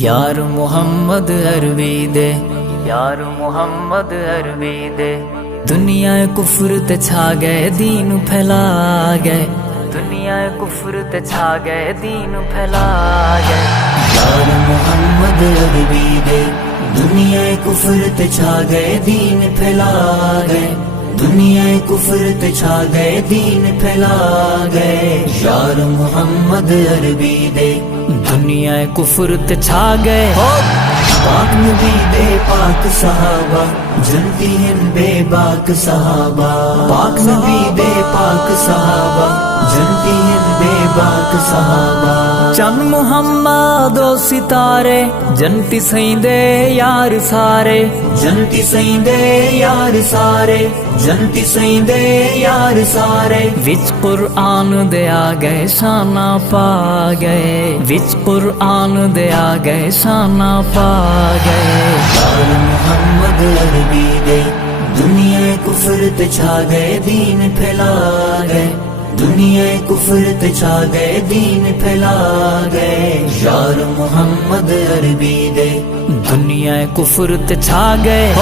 یار محمد عربی دے، یار محمد عربی دے، دنیا کفر تے چھا گئے دین پھیلا گئے، دنیا کفر تے چھا گئے دین پھیلا گئے۔ یار محمد عربی دے، دنیا کفر تے چھا گئے دین پھیلا گئے، دنیا کفر تے چھا گئے دین پھیلا گئے۔ یار محمد عربی دے، دنیا کفر تے چھا گئے، پاک نبی دے پاک صحابہ جنتی ہیں بے باک صحابہ، پاک نبی دے پاک صحابہ جنتی ہیں بے باک صحابہ۔ چند محمد و ستارے جنتی سائیں دے یار سارے، جنتی سائیں دے یار سارے، جنتی سائیں دے یار سارے۔ وچ قرآن دے آ گئے شانہ پا گئے، وچ قرآن دے آ گئے شانہ پا گئے۔ یار محمد عربی دے، دنیا کفر تے چھا گئے دین پھیلا گئے، دنیا کفر تے چھا گئے دین پھیلا گئے۔ یار محمد عربی دے، دنیا کفر تے چھا گئے۔